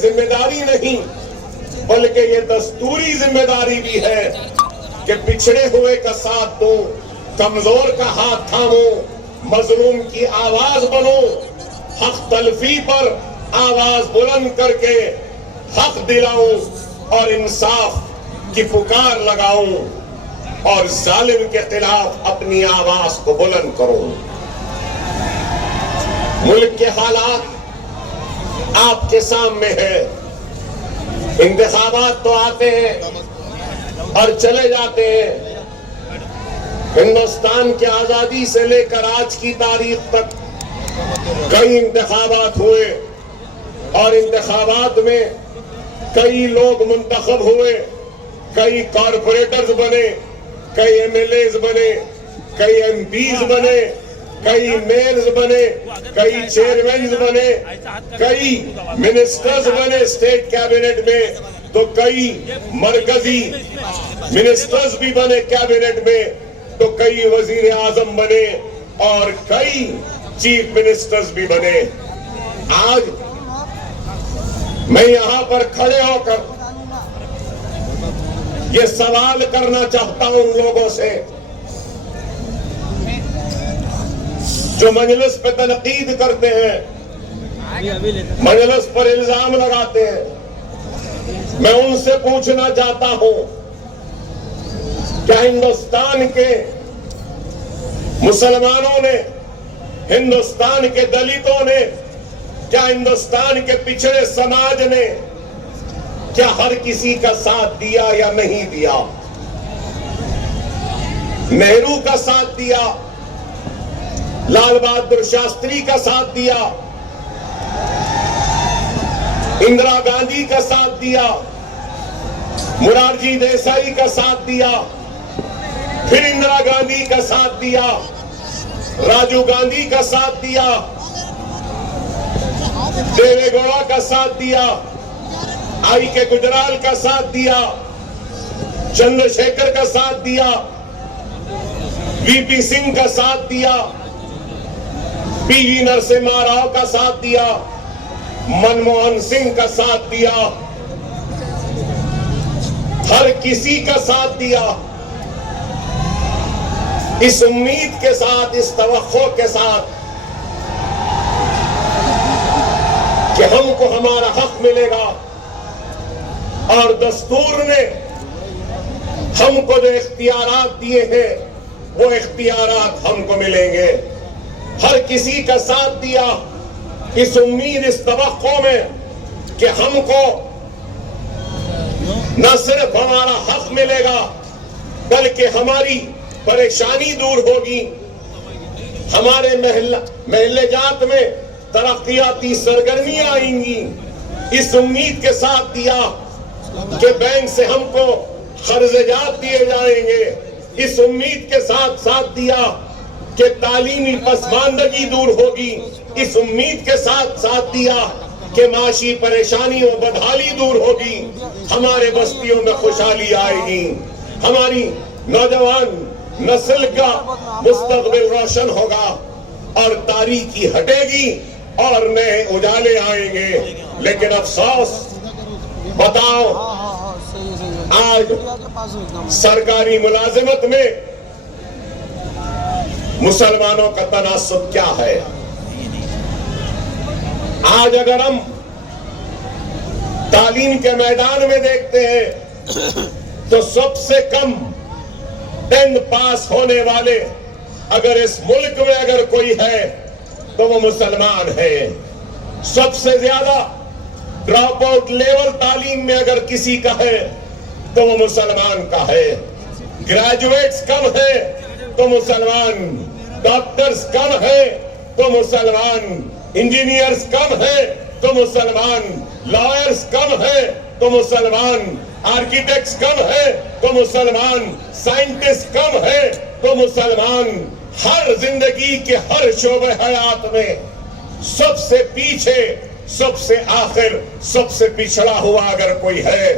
जिम्मेदारी नहीं बल्कि ये दस्तूरी जिम्मेदारी भी है कि पिछड़े हुए का साथ दो, कमजोर का हाथ थामो, मजलूम की आवाज बनो, हक तलफी पर आवाज बुलंद करके हक दिलाऊं और इंसाफ की पुकार लगाऊं और जालिम के खिलाफ अपनी आवाज को बुलंद करूं। मुल्क के हालात आपके सामने है। इंतखाबात तो आते हैं और चले जाते हैं। हिंदुस्तान की आजादी से लेकर आज की तारीख तक कई इंतखाबात हुए और इंतखाबात में कई लोग मुंतखब हुए, कई कॉरपोरेटर्स बने, कई एमएलएज बने, कई एमपीज बने, कई मेयर्स बने, कई चेयरमैन बने, कई मिनिस्टर्स बने स्टेट कैबिनेट में, तो कई मरकजी मिनिस्टर्स भी बने कैबिनेट में, तो कई वजीर आजम बने और कई चीफ मिनिस्टर्स भी बने। आज मैं यहां पर खड़े होकर ये सवाल करना चाहता हूं उन लोगों से जो मजलिस पे तनकीद करते हैं, मजलिस पर इल्जाम लगाते हैं। मैं उनसे पूछना चाहता हूं, क्या हिंदुस्तान के मुसलमानों ने, हिंदुस्तान के दलितों ने, क्या हिंदुस्तान के पिछड़े समाज ने क्या हर किसी का साथ दिया या नहीं दिया? नेहरू का साथ दिया, लाल बहादुर शास्त्री का साथ दिया, इंदिरा गांधी का साथ दिया, मोरारजी देसाई का साथ दिया, फिर इंदिरा गांधी का साथ दिया, राजीव गांधी का साथ दिया, देवेगौड़ा का साथ दिया, आई के गुजराल का साथ दिया, चंद्रशेखर का साथ दिया, वीपी सिंह का साथ दिया, पीवी नरसिम्हा राव का साथ दिया, मनमोहन सिंह का साथ दिया, हर किसी का साथ दिया। इस उम्मीद के साथ, इस तवक्को के साथ कि हमको हमारा हक मिलेगा और दस्तूर ने हमको जो इख्तियारात दिए हैं वो इख्तियारात हमको मिलेंगे। हर किसी का साथ दिया इस उम्मीद, इस तवक्को में कि हमको न सिर्फ हमारा हक मिलेगा बल्कि हमारी परेशानी दूर होगी, हमारे महल्ले जात में तरक्कियाती सरगर्मियां आएंगी। इस उम्मीद के साथ दिया कि बैंक से हमको कर्ज़जात दिए जाएंगे। इस उम्मीद के साथ दिया कि तालीमी पसमानदगी दूर होगी। इस उम्मीद के साथ दिया कि माशी परेशानी और बदहाली दूर होगी, हमारे बस्तियों में खुशहाली आएगी, हमारी नौजवान नस्ल का मुस्तकबिल रोशन होगा और तारीकी हटेगी और नए उजाले आएंगे। लेकिन अफसोस, बताओ आज सरकारी मुलाजिमत में मुसलमानों का तनासुब क्या है? आज अगर हम तालीम के मैदान में देखते हैं तो सबसे कम 10th पास होने वाले अगर इस मुल्क में अगर कोई है तो वो मुसलमान है। सबसे ज्यादा ड्रॉप आउट लेवल तालीम में अगर किसी का है तो वो मुसलमान का है। ग्रेजुएट्स कम है तो मुसलमान, डॉक्टर्स कम है तो मुसलमान, इंजीनियर्स कम है तो मुसलमान, लॉयर्स कम है तो मुसलमान, आर्किटेक्ट्स कम है तो मुसलमान, साइंटिस्ट कम है तो मुसलमान। हर जिंदगी के हर शोबे हयात में सबसे पीछे, सबसे आखिर, सबसे पिछड़ा हुआ अगर कोई है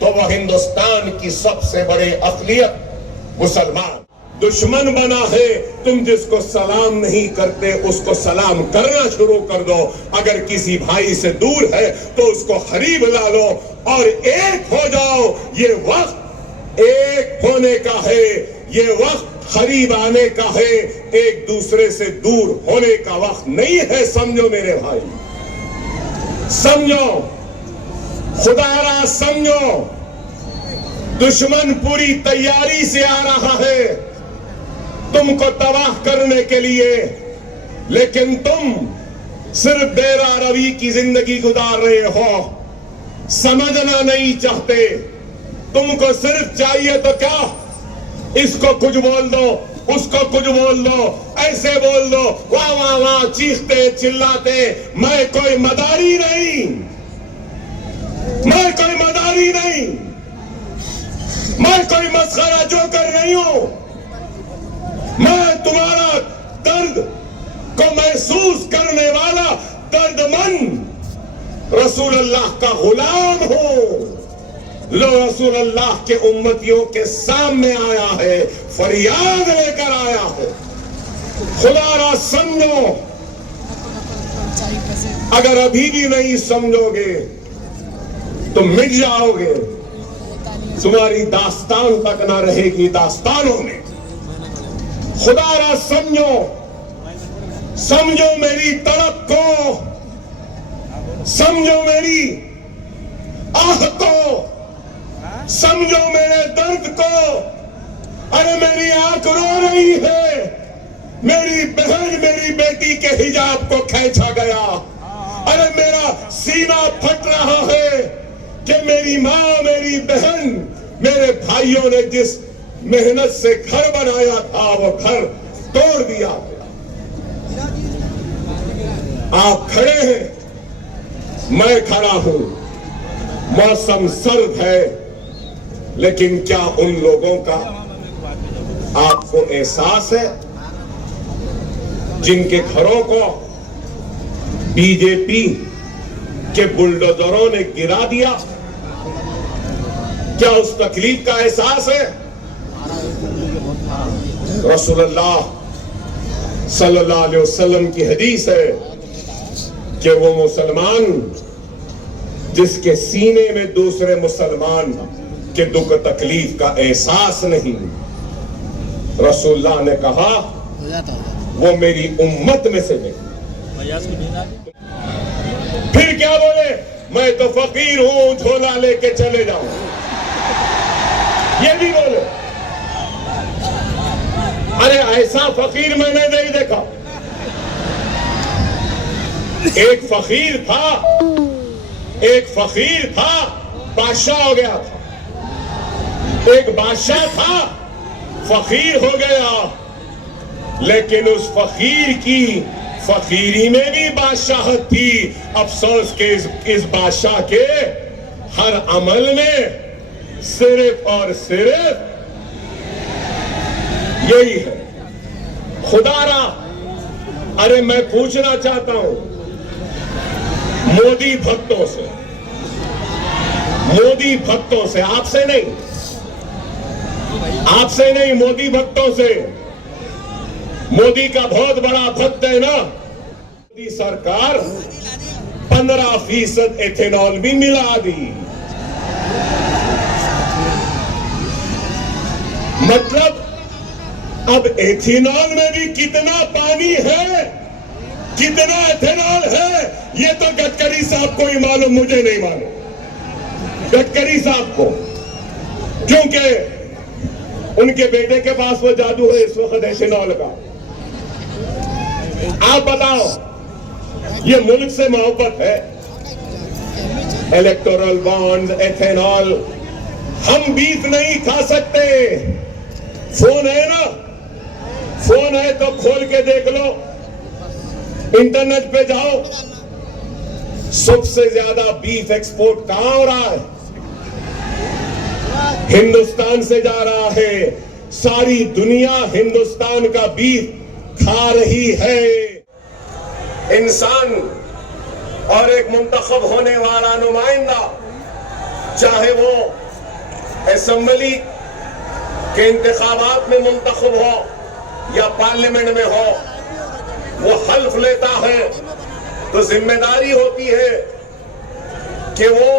तो वह हिंदुस्तान की सबसे बड़ी अक़लियत मुसलमान। दुश्मन बना है। तुम जिसको सलाम नहीं करते उसको सलाम करना शुरू कर दो। अगर किसी भाई से दूर है तो उसको करीब ला लो और एक हो जाओ। ये वक्त एक होने का है, ये वक्त करीब आने का है, एक दूसरे से दूर होने का वक्त नहीं है। समझो मेरे भाई, समझो, खुदारा समझो। दुश्मन पूरी तैयारी से आ रहा है तुमको तबाह करने के लिए, लेकिन तुम सिर्फ बेरा रवि की जिंदगी गुजार रहे हो, समझना नहीं चाहते। तुमको सिर्फ चाहिए तो क्या, इसको कुछ बोल दो, उसको कुछ बोल दो, ऐसे बोल दो, वाह वाह वाह, चीखते चिल्लाते। मैं कोई मदारी नहीं, मैं कोई मदारी नहीं, मैं कोई मस्खरा जोकर नहीं हूं। मैं तुम्हारा दर्द को महसूस करने वाला दर्दमंद रसूल अल्लाह का गुलाम हूं। लो रसूल अल्लाह के उम्मतियों के सामने आया है, फरियाद लेकर आया है। खुदारा समझो, अगर अभी भी नहीं समझोगे तो मिट जाओगे। तुम्हारी दास्तान तक ना रहेगी दास्तानों में। खुदारा समझो, समझो मेरी तड़प को, समझो मेरी आह को, समझो मेरे दर्द को। अरे मेरी आंख रो रही है, मेरी बहन मेरी बेटी के हिजाब को खींचा गया। अरे मेरा सीना फट रहा है कि मेरी माँ, मेरी बहन, मेरे भाइयों ने जिस मेहनत से घर बनाया था वो घर तोड़ दिया गया। आप खड़े हैं, मैं खड़ा हूं, मौसम सर्द है, लेकिन क्या उन लोगों का आपको एहसास है जिनके घरों को बीजेपी के बुलडोजरों ने गिरा दिया? क्या उस तकलीफ का एहसास है? रसूलुल्लाह सल्लल्लाहु अलैहि वसल्लम की हदीस है कि वो मुसलमान जिसके सीने में दूसरे मुसलमान के दुख तकलीफ का एहसास नहीं, रसूलुल्लाह ने कहा वो मेरी उम्मत में से नहीं। फिर क्या बोले? मैं तो फकीर हूं, झोला लेके चले जाऊं, ये भी बोले। अरे ऐसा फकीर मैंने नहीं देखा। एक फकीर था, एक फकीर था, बादशाह हो गया था। एक बादशाह था, फकीर हो गया, लेकिन उस फकीर की फकीरी में भी बादशाहत थी। अफसोस के इस बादशाह के हर अमल में सिर्फ और सिर्फ यही है, खुदारा। अरे मैं पूछना चाहता हूं मोदी भक्तों से, मोदी भक्तों से, आपसे नहीं, आपसे नहीं, मोदी भक्तों से। मोदी का बहुत बड़ा भक्त है ना। मोदी सरकार 15% एथेनॉल भी मिला दी। मतलब अब एथेनॉल में भी कितना पानी है, कितना एथेनॉल है, ये तो गडकरी साहब को ही मालूम, मुझे नहीं मालूम। गडकरी साहब को, क्योंकि उनके बेटे के पास वो जादू है इस वक्त एथेनॉल का। आप बताओ, ये मुल्क से मोहब्बत है। इलेक्टोरल बॉन्ड, एथेनॉल, हम बीफ नहीं खा सकते। फोन है ना, फोन है तो खोल के देख लो, इंटरनेट पे जाओ, सबसे ज्यादा बीफ एक्सपोर्ट कहां हो रहा है? हिंदुस्तान से जा रहा है। सारी दुनिया हिंदुस्तान का बीफ खा रही है। इंसान और एक मुंतखब होने वाला नुमाइंदा, चाहे वो असेंबली कि इंतखाबात में मुंतखब हो या पार्लियामेंट में हो, वो हल्फ लेता है तो जिम्मेदारी होती है कि वो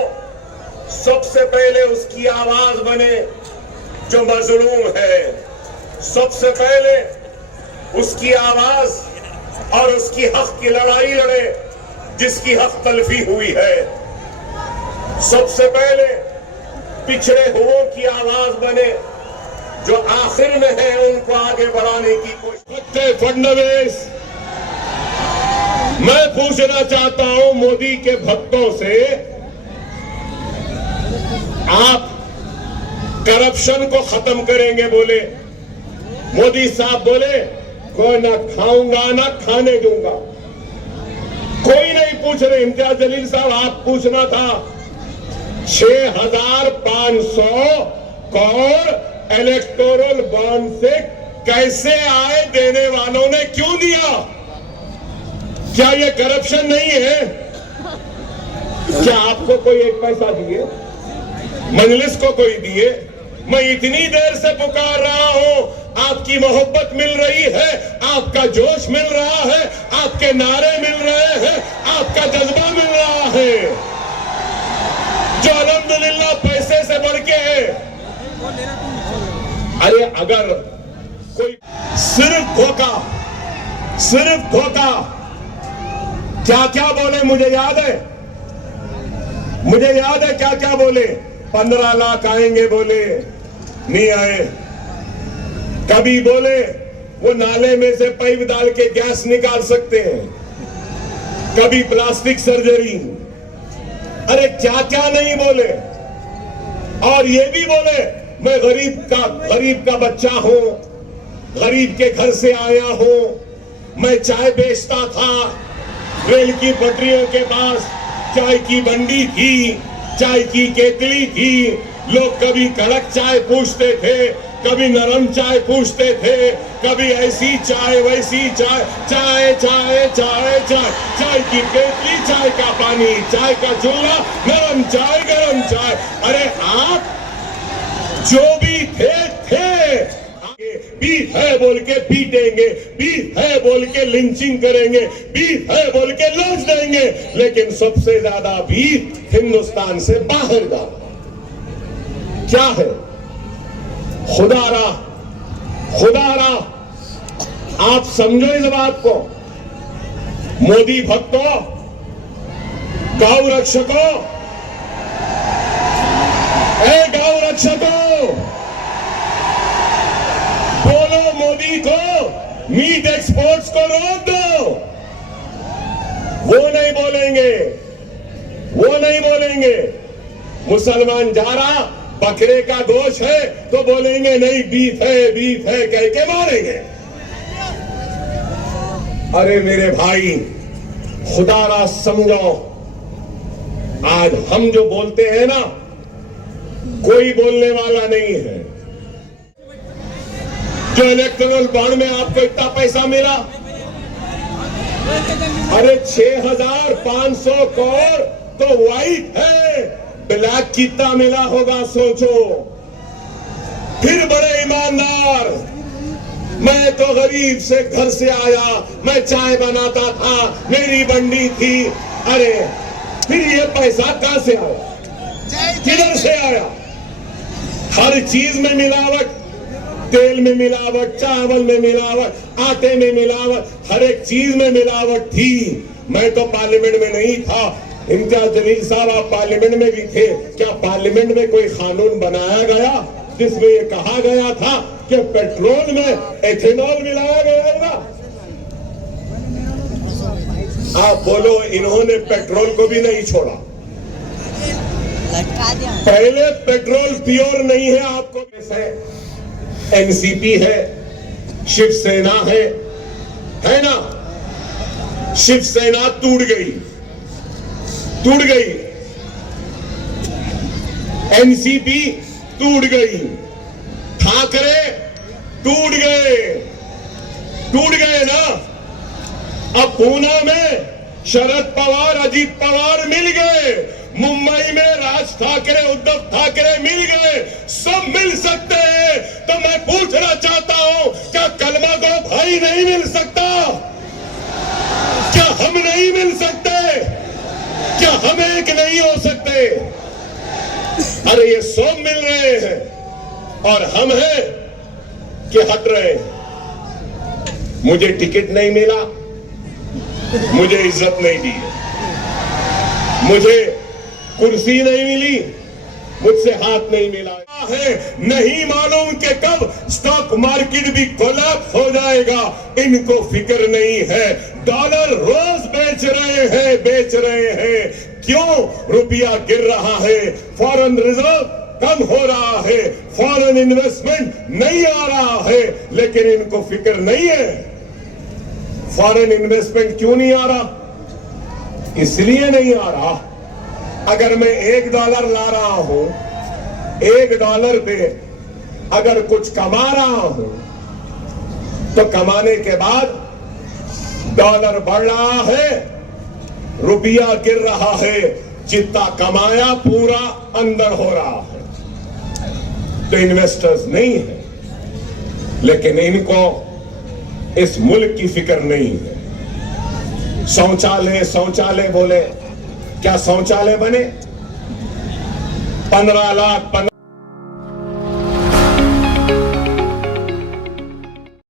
सबसे पहले उसकी आवाज बने जो मजलूम है, सबसे पहले उसकी आवाज और उसकी हक की लड़ाई लड़े जिसकी हक तलफी हुई है, सबसे पहले पिछड़े हुओं की आवाज बने जो आखिर में है, उनको आगे बढ़ाने की कोशिश। फडणवीस, मैं पूछना चाहता हूं मोदी के भक्तों से, आप करप्शन को खत्म करेंगे बोले, मोदी साहब बोले कोई ना खाऊंगा ना खाने दूंगा, कोई नहीं पूछ रहे। इम्तियाज जलील साहब, आप पूछना था 6500 करोड़ इलेक्टोरल बॉन्ड से कैसे आए, देने वालों ने क्यों दिया? क्या ये करप्शन नहीं है? क्या आपको कोई एक पैसा दिए, मजलिस को कोई दिए? मैं इतनी देर से पुकार रहा हूं, आपकी मोहब्बत मिल रही है, आपका जोश मिल रहा है, आपके नारे मिल रहे हैं, आपका जज्बा मिल रहा है, जो अल्हम्दुलिल्लाह पैसे से बढ़ के है। अरे अगर कोई सिर्फ धोखा क्या क्या बोले, मुझे याद है क्या क्या बोले। 15 लाख आएंगे बोले, नहीं आए। कभी बोले वो नाले में से पाइप डाल के गैस निकाल सकते हैं, कभी प्लास्टिक सर्जरी, अरे क्या क्या नहीं बोले। और ये भी बोले मैं गरीब का बच्चा हूं, गरीब के घर से आया हूं, मैं चाय बेचता था, रेल की पटरियों के पास चाय की बंडी थी, चाय की केतली थी, लोग कभी कड़क चाय पूछते थे, कभी नरम चाय पूछते थे, कभी ऐसी चाय वैसी चाय, चाय चाय चाय चाय, चाय की केतली, चाय का पानी, चाय का चूल्हा, नरम चाय गरम चाय। अरे आप जो भी थे बीफ है बोल के पीटेंगे, बीफ है बोल के लिंचिंग करेंगे, बीफ है बोल के लॉन्च देंगे, लेकिन सबसे ज्यादा बीफ हिंदुस्तान से बाहर जा क्या है? खुदारा आप समझो इस बात को। मोदी भक्तों, गौ रक्षकों, गौ रक्षकों, बोलो मोदी को मीट एक्सपोर्ट्स को रोक दो। वो नहीं बोलेंगे। मुसलमान जा रहा, बकरे का गोश्त है तो बोलेंगे नहीं बीफ है कह के मारेंगे। अरे मेरे भाई, खुदारा समझो, आज हम जो बोलते हैं ना, कोई बोलने वाला नहीं है। जो इलेक्टोरल बॉन्ड में आपको इतना पैसा मिला, अरे 6500 करोड़ तो व्हाइट है, ब्लैक कितना मिला होगा सोचो। फिर बड़े ईमानदार, मैं तो गरीब से घर से आया, मैं चाय बनाता था, मेरी बंडी थी। अरे फिर ये पैसा कहां से आया, किधर से आया? हर चीज में मिलावट, तेल में मिलावट, चावल में मिलावट, आटे में मिलावट, हर एक चीज में मिलावट थी। मैं तो पार्लियामेंट में नहीं था, इम्तियाज जलील साहब आप पार्लियामेंट में भी थे। क्या पार्लियामेंट में कोई कानून बनाया गया जिसमें ये कहा गया था कि पेट्रोल में एथेनॉल मिलाया गया ना? आप बोलो, इन्होंने पेट्रोल को भी नहीं छोड़ा। पहले पेट्रोल प्योर नहीं है, आपको कैसे एनसीपी है, शिवसेना है ना? शिवसेना टूट गई, एनसीपी टूट गई, ठाकरे टूट गए ना? अब पूना में शरद पवार, अजीत पवार मिल गए, मुंबई में राज ठाकरे, उद्धव ठाकरे मिल गए। सब मिल सकते हैं तो मैं पूछना चाहता हूं, क्या कलमा को भाई नहीं मिल सकता? क्या हम नहीं मिल सकते? क्या हम एक नहीं हो सकते? अरे ये 100 मिल रहे हैं और हम हैं कि हट रहे हैं। मुझे टिकट नहीं मिला, मुझे इज्जत नहीं दी, मुझे कुर्सी नहीं मिली, मुझसे हाथ नहीं मिला है। नहीं मालूम कि कब स्टॉक मार्केट भी कोलैप्स हो जाएगा, इनको फिक्र नहीं है। डॉलर रोज बेच रहे हैं। क्यों? रुपया गिर रहा है, फॉरेन रिजर्व कम हो रहा है, फॉरेन इन्वेस्टमेंट नहीं आ रहा है, लेकिन इनको फिक्र नहीं है। फॉरेन इन्वेस्टमेंट क्यों नहीं आ रहा? इसलिए नहीं आ रहा, अगर मैं $1 ला रहा हूं, $1 पे अगर कुछ कमा रहा हूं, तो कमाने के बाद डॉलर बढ़ रहा है, रुपया गिर रहा है, जितना कमाया पूरा अंदर हो रहा है। तो इन्वेस्टर्स नहीं है, लेकिन इनको इस मुल्क की फिक्र नहीं है। शौचालय बोले, क्या शौचालय बने? 15 लाख